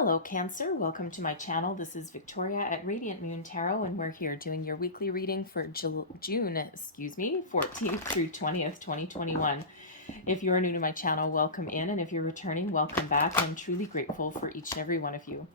Hello Cancer, welcome to my channel. This is Victoria at Radiant Moon Tarot, and we're here doing your weekly reading for June 14th through 20th, 2021. If you are new to my channel, welcome in, and if you're returning, welcome back. I'm truly grateful for each and every one of you.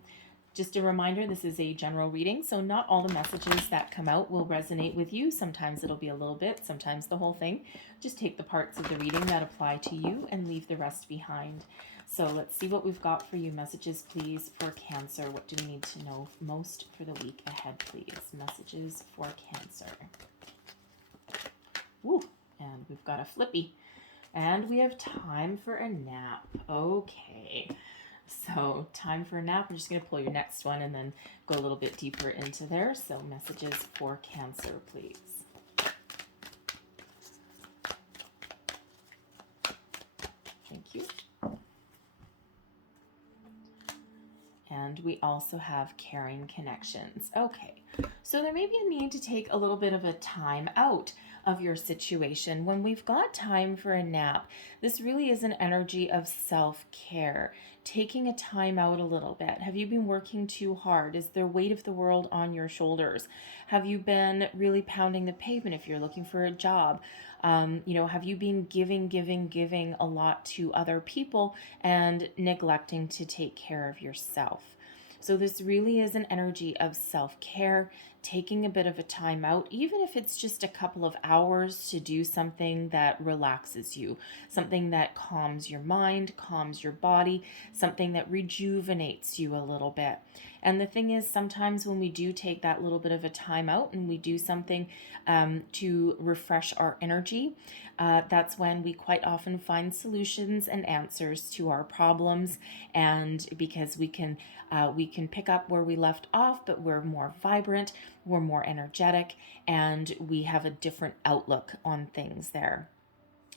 Just a reminder, this is a general reading, so not all the messages that come out will resonate with you. Sometimes it'll be a little bit, sometimes the whole thing. Just take the parts of the reading that apply to you and leave the rest behind. So let's see what we've got for you. Messages, please, for Cancer. What do we need to know most for the week ahead, please? Messages for Cancer. Woo! And we've got a flippy. And we have time for a nap. Okay. So time for a nap. I'm just going to pull your next one and then go a little bit deeper into there. So messages for Cancer, please. Thank you. And we also have caring connections. Okay, so there may be a need to take a little bit of a time out of your situation. When we've got time for a nap, this really is an energy of self-care, taking a time out a little bit. Have you been working too hard? Is the weight of the world on your shoulders? Have you been really pounding the pavement if you're looking for a job? Have you been giving a lot to other people and neglecting to take care of yourself? So this really is an energy of self-care, taking a bit of a time out, even if it's just a couple of hours, to do something that relaxes you, something that calms your mind, calms your body, something that rejuvenates you a little bit. And the thing is, sometimes when we do take that little bit of a time out and we do something to refresh our energy, that's when we quite often find solutions and answers to our problems. And because we can pick up where we left off, but we're more vibrant, we're more energetic, and we have a different outlook on things there.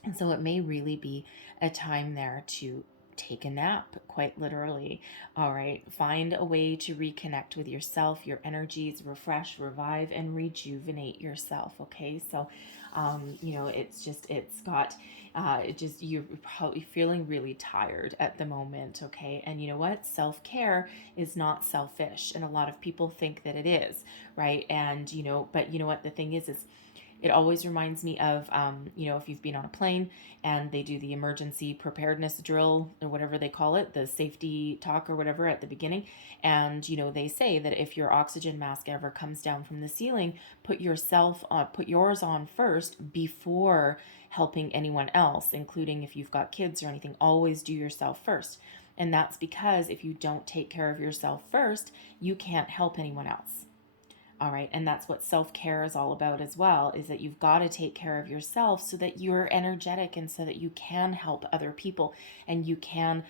And so it may really be a time there to take a nap, quite literally. All right, find a way to reconnect with yourself, your energies, refresh, revive, and rejuvenate yourself. Okay, so you're probably feeling really tired at the moment. Okay, and you know what, self-care is not selfish, and a lot of people think that it is, right? And but you know what, the thing is it always reminds me of, if you've been on a plane and they do the emergency preparedness drill or whatever they call it, the safety talk or whatever at the beginning. And, they say that if your oxygen mask ever comes down from the ceiling, put yours on first before helping anyone else, including if you've got kids or anything. Always do yourself first. And that's because if you don't take care of yourself first, you can't help anyone else. All right. And that's what self-care is all about as well, is that you've got to take care of yourself so that you're energetic and so that you can help other people and you can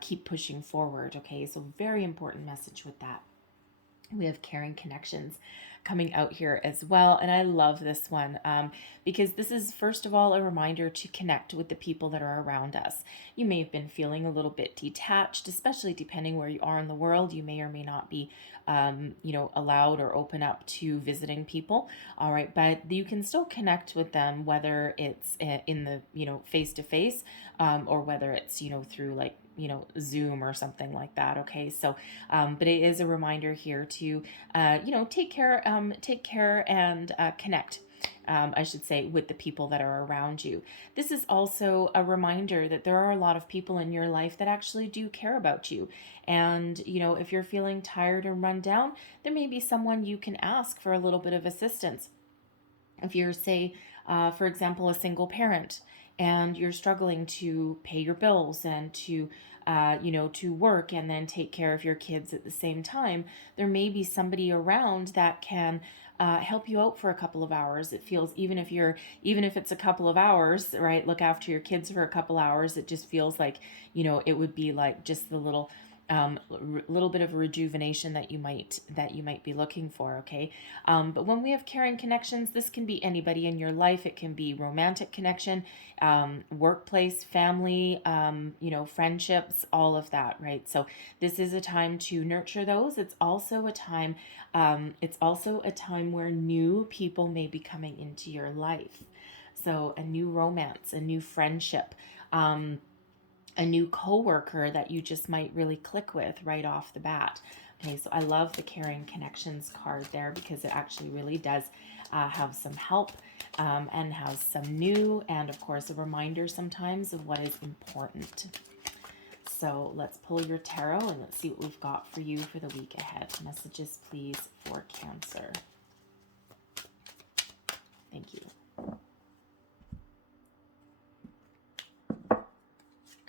keep pushing forward. Okay. So very important message with that. We have caring connections coming out here as well. And I love this one because this is, first of all, a reminder to connect with the people that are around us. You may have been feeling a little bit detached, especially depending where you are in the world. You may or may not be, allowed or open up to visiting people. All right. But you can still connect with them, whether it's in the, face-to-face or whether it's, through Zoom or something like that. Okay. So, but it is a reminder here to, take care and connect. I should say, with the people that are around you. This is also a reminder that there are a lot of people in your life that actually do care about you. And, if you're feeling tired or run down, there may be someone you can ask for a little bit of assistance. If you're, say, for example, a single parent, and you're struggling to pay your bills and to work and then take care of your kids at the same time, there may be somebody around that can help you out for a couple of hours. It feels, even if it's a couple of hours, right, look after your kids for a couple hours, it just feels like, it would be like just the little bit of rejuvenation that you might be looking for. Okay. But when we have caring connections, this can be anybody in your life. It can be romantic connection, workplace, family, friendships, all of that. Right. So this is a time to nurture those. It's also a time where new people may be coming into your life. So a new romance, a new friendship, a new coworker that you just might really click with right off the bat. Okay, so I love the Caring Connections card there because it actually really does have some help and has some new and, of course, a reminder sometimes of what is important. So let's pull your tarot and let's see what we've got for you for the week ahead. Messages, please, for Cancer. Thank you.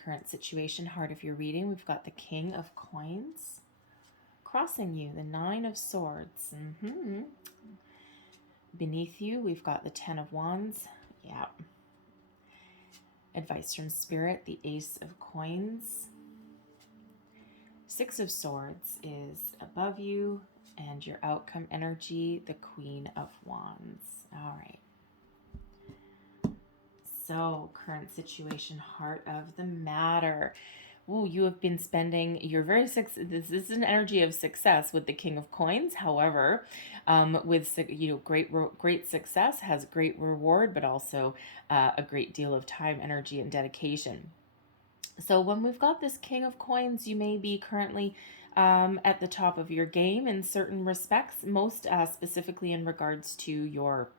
Current situation, heart of your reading, we've got the King of Coins crossing you, the Nine of Swords. Beneath you, we've got the Ten of Wands. Yeah. Advice from Spirit, the Ace of Coins. Six of Swords is above you, and your outcome energy, the Queen of Wands. All right. So, current situation, heart of the matter. Oh, you have been spending your this is an energy of success with the King of Coins. However, with great success has great reward, but also a great deal of time, energy, and dedication. So when we've got this King of Coins, you may be currently at the top of your game in certain respects, most specifically in regards to your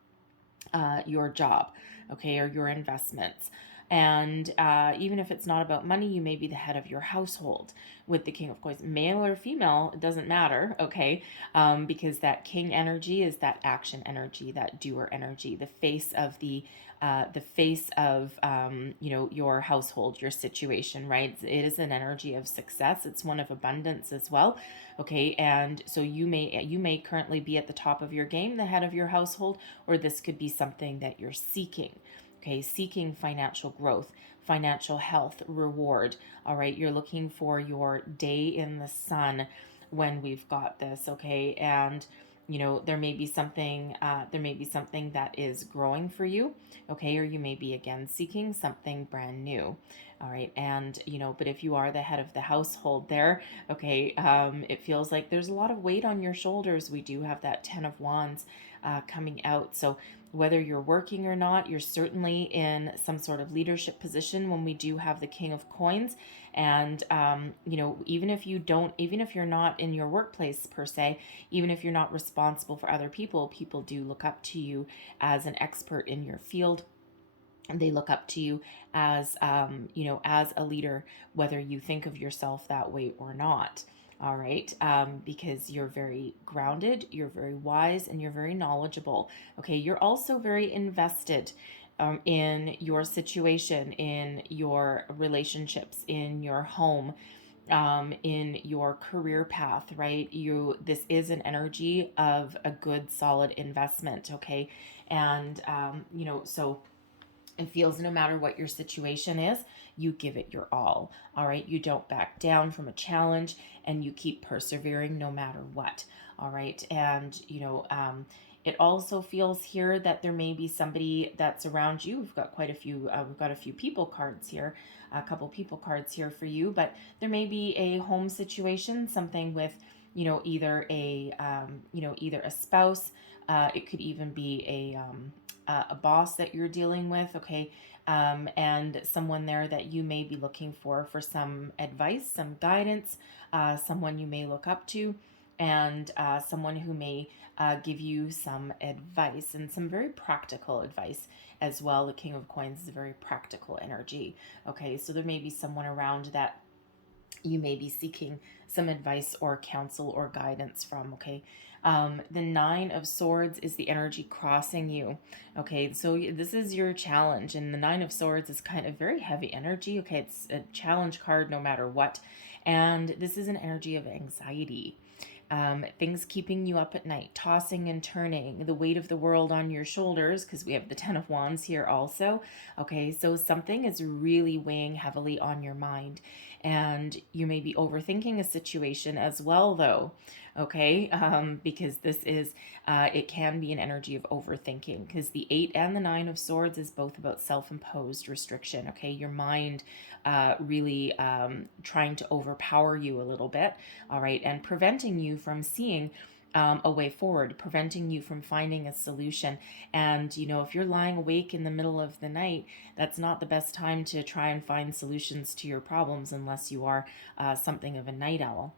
job, okay, or your investments. And even if it's not about money, you may be the head of your household with the King of Coins. Male or female, it doesn't matter, okay? Because that King energy is that action energy, that doer energy, the face of your household, your situation, right? It is an energy of success. It's one of abundance as well, okay? And so you may currently be at the top of your game, the head of your household, or this could be something that you're seeking. Okay, seeking financial growth, financial health, reward. All right, you're looking for your day in the sun when we've got this. Okay, and there may be something that is growing for you. Okay, or you may be again seeking something brand new. All right, and but if you are the head of the household there, okay, it feels like there's a lot of weight on your shoulders. We do have that Ten of Wands coming out, so whether you're working or not, you're certainly in some sort of leadership position when we do have the King of Coins. And, even if you're not in your workplace per se, even if you're not responsible for other people, people do look up to you as an expert in your field. And they look up to you as, as a leader, whether you think of yourself that way or not. All right, because you're very grounded, you're very wise, and you're very knowledgeable. Okay, you're also very invested in your situation, in your relationships, in your home, in your career path, right? This is an energy of a good, solid investment. Okay, and so it feels no matter what your situation is, you give it your all. All right. You don't back down from a challenge and you keep persevering no matter what. All right. And, it also feels here that there may be somebody that's around you. We've got quite a few, we've got a few people cards here, a couple people cards here for you, but there may be a home situation, something with, either a spouse. It could even be a boss that you're dealing with, okay, and someone there that you may be looking for some advice, some guidance, someone you may look up to, and someone who may give you some advice and some very practical advice as well. The King of Coins is a very practical energy, okay, so there may be someone around that you may be seeking some advice or counsel or guidance from, okay? The Nine of Swords is the energy crossing you, okay? So this is your challenge, and the Nine of Swords is kind of very heavy energy, okay? It's a challenge card no matter what, and this is an energy of anxiety. Things keeping you up at night, tossing and turning, the weight of the world on your shoulders, because we have the Ten of Wands here also. Okay, so something is really weighing heavily on your mind, and you may be overthinking a situation as well, though. Okay, because this is, it can be an energy of overthinking, because the Eight and the Nine of Swords is both about self-imposed restriction. Okay, your mind really trying to overpower you a little bit, all right, and preventing you from seeing a way forward, preventing you from finding a solution. And, if you're lying awake in the middle of the night, that's not the best time to try and find solutions to your problems unless you are something of a night owl,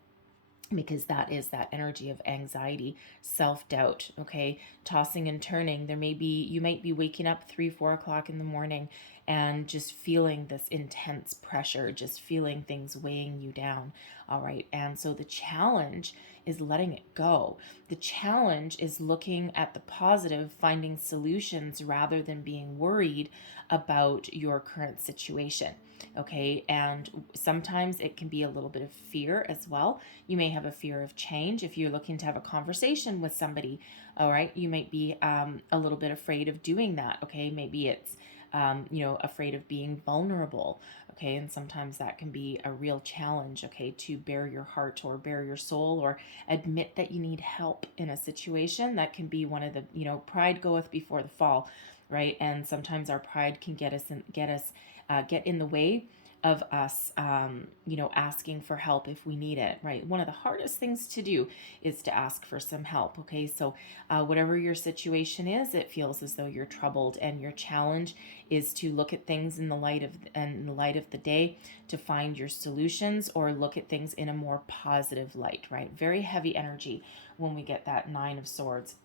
because that is that energy of anxiety, self-doubt, okay, tossing and turning. You might be waking up 3, 4 o'clock in the morning and just feeling this intense pressure, just feeling things weighing you down. All right, and so the challenge is letting it go. The challenge is looking at the positive, finding solutions rather than being worried about your current situation. Okay, and sometimes it can be a little bit of fear as well. You may have a fear of change. If you're looking to have a conversation with somebody, all right, you might be a little bit afraid of doing that. Okay, maybe it's afraid of being vulnerable. Okay, and sometimes that can be a real challenge. Okay, to bare your heart or bare your soul or admit that you need help in a situation. That can be one of the, pride goeth before the fall, right? And sometimes our pride can get in the way of us, asking for help if we need it, right? One of the hardest things to do is to ask for some help. Okay, so whatever your situation is, it feels as though you're troubled, and your challenge is to look at things in the light of the day, to find your solutions, or look at things in a more positive light, right? Very heavy energy when we get that Nine of Swords.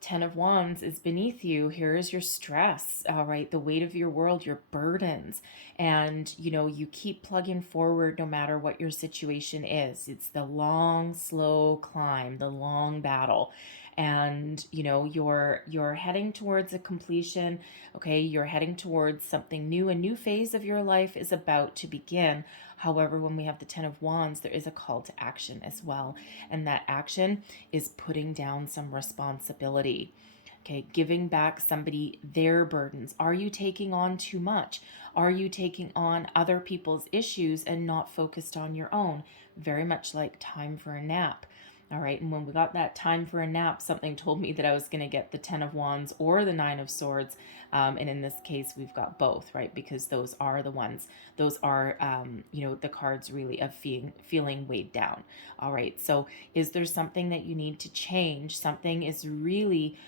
10 of Wands is beneath you. Here is your stress, all right? The weight of your world, your burdens. And, you keep plugging forward no matter what your situation is. It's the long, slow climb, the long battle. And, you're heading towards a completion, okay? You're heading towards something new. A new phase of your life is about to begin. However, when we have the 10 of Wands, there is a call to action as well. And that action is putting down some responsibility. Okay, giving back somebody their burdens. Are you taking on too much? Are you taking on other people's issues and not focused on your own? Very much like time for a nap. All right, and when we got that time for a nap, something told me that I was going to get the 10 of Wands or the 9 of Swords. And in this case, we've got both, right? Because those are the ones, those are, the cards really of feeling weighed down. All right, so is there something that you need to change? Something is really,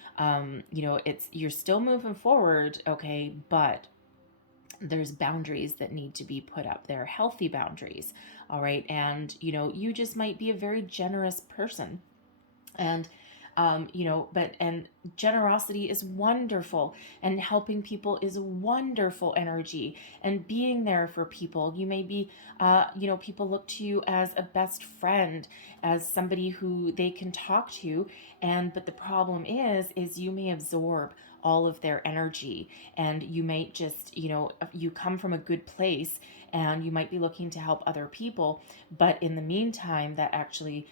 you're still moving forward, okay, but there's boundaries that need to be put up there, healthy boundaries. All right, and you just might be a very generous person, and and generosity is wonderful, and helping people is a wonderful energy, and being there for people. You may be, people look to you as a best friend, as somebody who they can talk to, but the problem is you may absorb all of their energy, and you might just, you come from a good place, and you might be looking to help other people, but in the meantime, that actually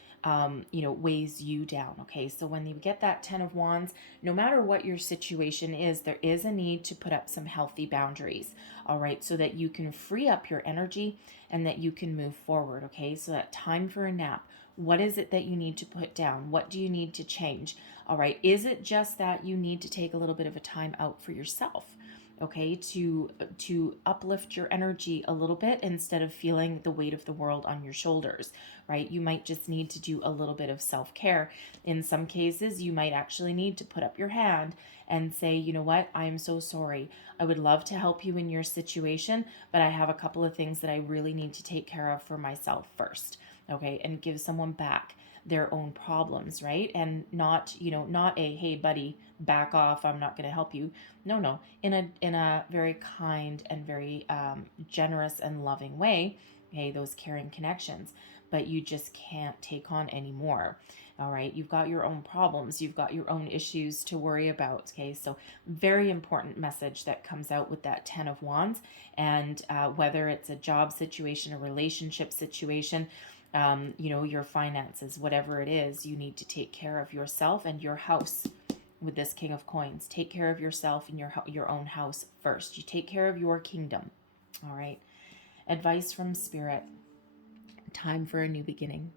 weighs you down. Okay, so when you get that 10 of Wands, no matter what your situation is, there is a need to put up some healthy boundaries. All right, so that you can free up your energy and that you can move forward. Okay, so that time for a nap. What is it that you need to put down? What do you need to change? All right, is it just that you need to take a little bit of a time out for yourself? Okay, to uplift your energy a little bit instead of feeling the weight of the world on your shoulders, right? You might just need to do a little bit of self-care. In some cases, you might actually need to put up your hand and say, you know what, I am so sorry. I would love to help you in your situation, but I have a couple of things that I really need to take care of for myself first. Okay, and give someone back their own problems, right? And not, not a, hey buddy, back off, I'm not going to help you. No, in a very kind and very generous and loving way. Okay, those caring connections, but you just can't take on anymore. All right, you've got your own problems, you've got your own issues to worry about. Okay, so very important message that comes out with that 10 of Wands. And whether it's a job situation, a relationship situation, your finances, whatever it is, you need to take care of yourself and your house. With this King of Coins, take care of yourself and your own house first. You take care of your kingdom. All right. Advice from Spirit. Time for a new beginning.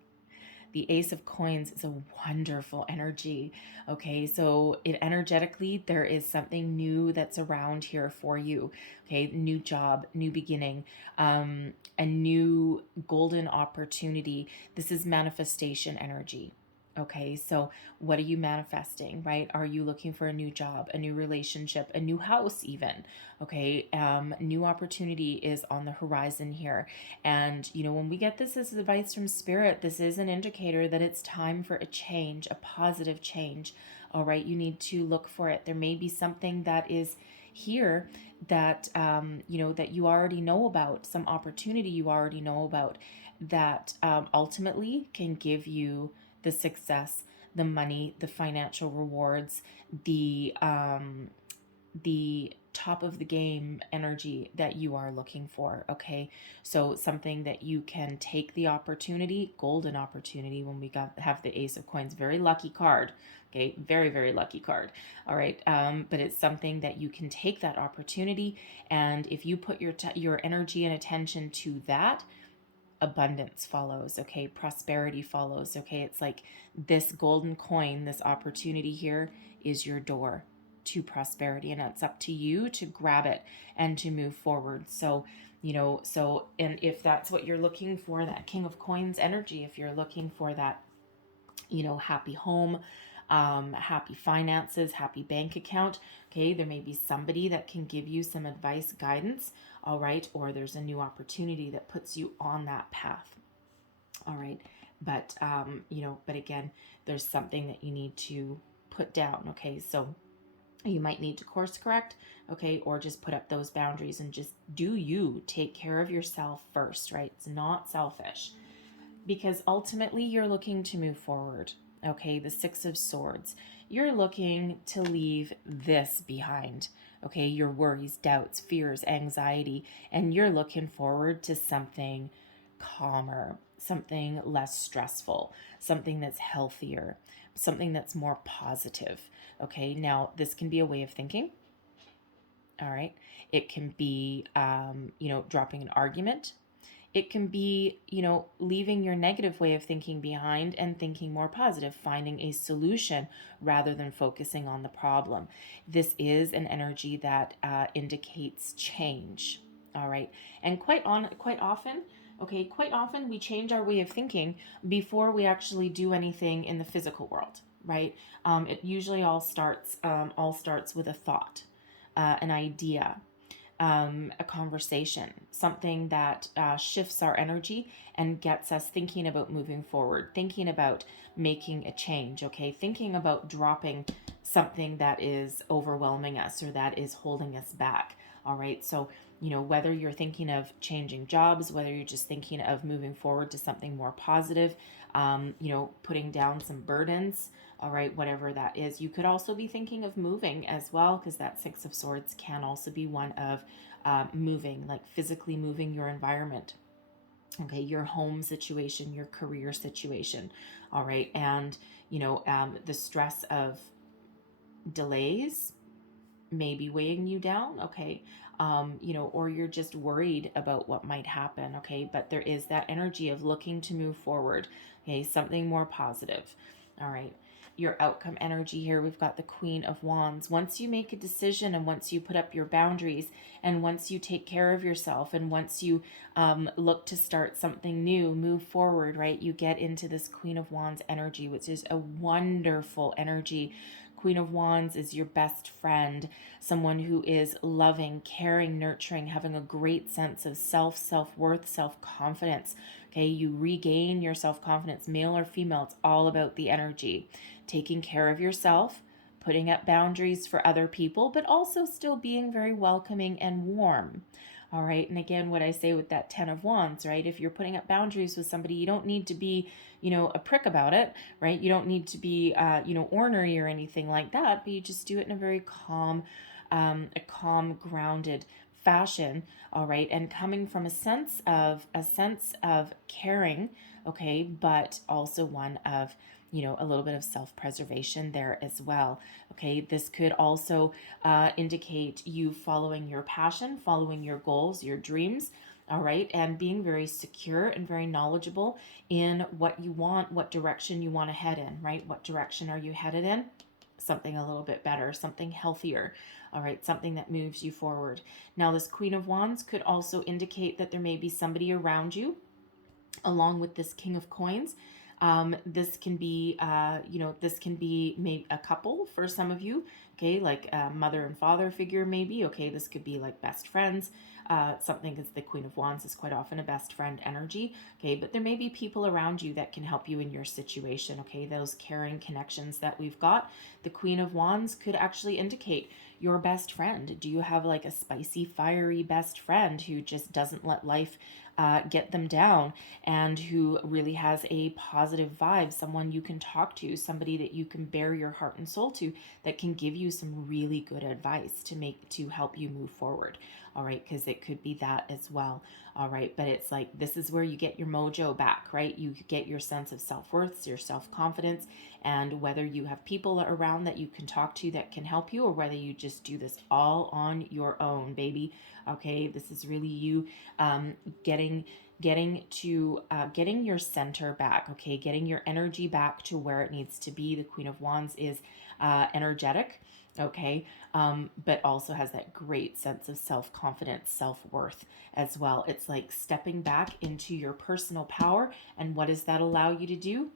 The Ace of Coins is a wonderful energy. Okay, so energetically, there is something new that's around here for you. Okay, new job, new beginning, a new golden opportunity. This is manifestation energy. Okay, so what are you manifesting, right? Are you looking for a new job, a new relationship, a new house, even? Okay, new opportunity is on the horizon here. And, when we get this as advice from Spirit, this is an indicator that it's time for a change, a positive change. All right, you need to look for it. There may be something that is here that, that you already know about, some opportunity you already know about that ultimately can give you the success, the money, the financial rewards, the top of the game energy that you are looking for. Okay, so something that you can take the opportunity, golden opportunity. When we have the Ace of Coins, very lucky card. Okay, very, very lucky card. All right, but it's something that you can take that opportunity, and if you put your energy and attention to that, abundance follows. Okay, prosperity follows. Okay, it's like this golden coin, this opportunity here is your door to prosperity, and it's up to you to grab it and to move forward. So, and if that's what you're looking for, that King of Coins energy, if you're looking for that, happy home, happy finances, happy bank account, okay, there may be somebody that can give you some advice, guidance, all right, or there's a new opportunity that puts you on that path, all right. But, but again, there's something that you need to put down, okay, so you might need to course correct, okay, or just put up those boundaries and just do you take care of yourself first, right? It's not selfish, because ultimately you're looking to move forward. Okay, the Six of Swords. You're looking to leave this behind. Okay, your worries, doubts, fears, anxiety, and you're looking forward to something calmer, something less stressful, something that's healthier, something that's more positive. Okay, now this can be a way of thinking. All right, it can be, dropping an argument. It can be, leaving your negative way of thinking behind and thinking more positive, finding a solution rather than focusing on the problem. This is an energy that indicates change. All right. And quite often, we change our way of thinking before we actually do anything in the physical world, right? It usually all starts with a thought, an idea, a conversation, something that shifts our energy and gets us thinking about moving forward, thinking about making a change, okay? Thinking about dropping something that is overwhelming us or that is holding us back, all right? So, whether you're thinking of changing jobs, whether you're just thinking of moving forward to something more positive, putting down some burdens, all right, whatever that is. You could also be thinking of moving as well, because that Six of Swords can also be one of moving, like physically moving your environment, okay, your home situation, your career situation, all right, and the stress of delays may be weighing you down, okay, or you're just worried about what might happen, okay, but there is that energy of looking to move forward, okay, something more positive, all right. Your outcome energy here, we've got the Queen of Wands. Once you make a decision and once you put up your boundaries and once you take care of yourself and once you look to start something new, move forward, right, you get into this Queen of Wands energy, which is a wonderful energy. Queen of Wands is your best friend, someone who is loving, caring, nurturing, having a great sense of self-worth, self-confidence. Okay, you regain your self-confidence, male or female, it's all about the energy. Taking care of yourself, putting up boundaries for other people, but also still being very welcoming and warm. All right, and again, what I say with that 10 of Wands, right? If you're putting up boundaries with somebody, you don't need to be, a prick about it, right? You don't need to be, ornery or anything like that, but you just do it in a very calm, grounded fashion, all right, and coming from a sense of caring, okay, but also one of a little bit of self-preservation there as well. Okay, this could also indicate you following your passion, following your goals, your dreams, all right, and being very secure and very knowledgeable in what you want, what direction you want to head in, right? What direction are you headed in? Something a little bit better, something healthier, all right, something that moves you forward. Now, this Queen of Wands could also indicate that there may be somebody around you along with this King of Coins. This can be, this can be maybe a couple for some of you, okay, like a mother and father figure, maybe. Okay, this could be like best friends. Something, because the Queen of Wands is quite often a best friend energy, okay, but there may be people around you that can help you in your situation, okay, those caring connections that we've got. The Queen of Wands could actually indicate your best friend. Do you have like a spicy, fiery best friend who just doesn't let life get them down, and who really has a positive vibe, someone you can talk to, somebody that you can bare your heart and soul to, that can give you some really good advice to help you move forward, all right, because it could be that as well, all right, but it's like, this is where you get your mojo back, right? You get your sense of self-worth, your self-confidence, and whether you have people around that you can talk to that can help you, or whether you just do this all on your own, baby, okay, this is really you getting your center back, okay, getting your energy back to where it needs to be. The Queen of Wands is energetic, okay, but also has that great sense of self-confidence, self-worth as well. It's like stepping back into your personal power, and what does that allow you to do?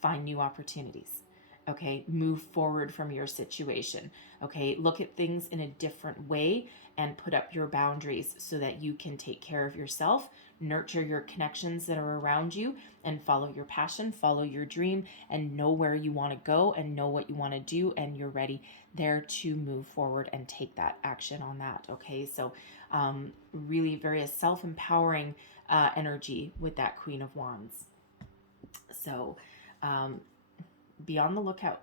Find new opportunities, okay, move forward from your situation, okay, look at things in a different way and put up your boundaries so that you can take care of yourself, nurture your connections that are around you, and follow your passion, follow your dream, and know where you want to go and know what you want to do, and you're ready there to move forward and take that action on that, okay? So really very self-empowering energy with that Queen of Wands. So be on the lookout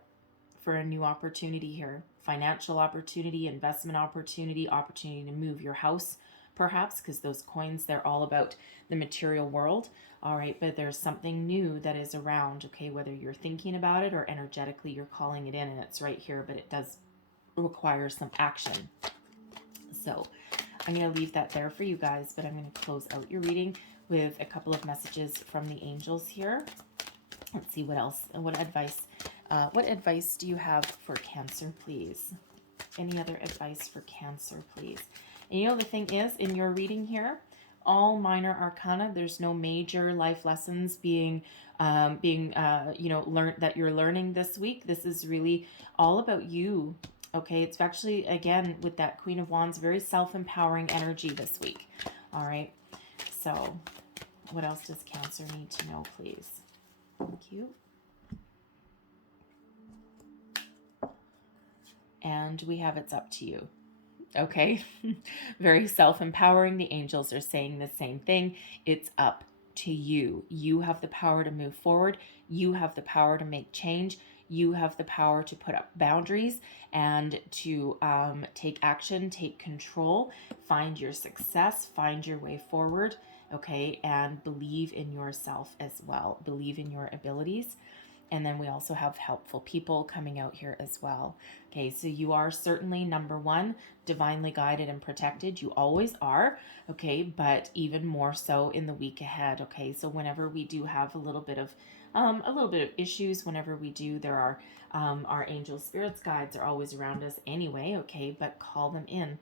for a new opportunity here. Financial opportunity, investment opportunity, opportunity to move your house, perhaps, because those coins, they're all about the material world. All right, but there's something new that is around, okay, whether you're thinking about it or energetically you're calling it in, and it's right here, but it does require some action. So I'm going to leave that there for you guys, but I'm going to close out your reading with a couple of messages from the angels here. Let's see what else, what advice do you have for Cancer, please? Any other advice for Cancer, please? And you know, the thing is, in your reading here, all minor arcana, there's no major life lessons being learned that you're learning this week. This is really all about you. Okay, it's actually, again, with that Queen of Wands, very self-empowering energy this week. All right, so what else does Cancer need to know, please? Thank you. And we have it's up to you. Okay, very self-empowering. The angels are saying the same thing. It's up to you. You have the power to move forward. You have the power to make change. You have the power to put up boundaries and to take action, take control, find your success, find your way forward, okay, and believe in yourself as well. Believe in your abilities. And then we also have helpful people coming out here as well. Okay, so you are certainly, number one, divinely guided and protected. You always are, okay, but even more so in the week ahead, okay? So whenever we do have a little bit of issues, whenever we do, there are our angel spirits, guides are always around us anyway, okay, but call them in.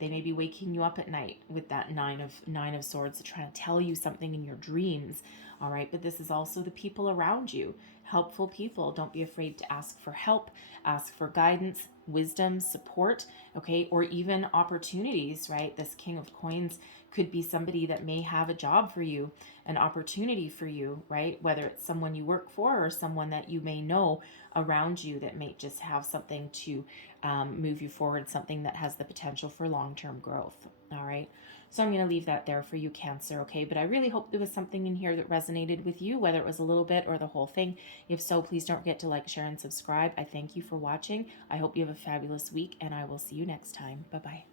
They may be waking you up at night with that nine of swords, trying to tell you something in your dreams, all right? But this is also the people around you, helpful people. Don't be afraid to ask for help, ask for guidance, wisdom, support, okay? Or even opportunities, right? This King of Coins could be somebody that may have a job for you, an opportunity for you, right? Whether it's someone you work for or someone that you may know around you that may just have something to move you forward, something that has the potential for long-term growth, all right? So I'm going to leave that there for you, Cancer, okay? But I really hope there was something in here that resonated with you, whether it was a little bit or the whole thing. If so, please don't forget to like, share, and subscribe. I thank you for watching. I hope you have a fabulous week, and I will see you next time. Bye-bye.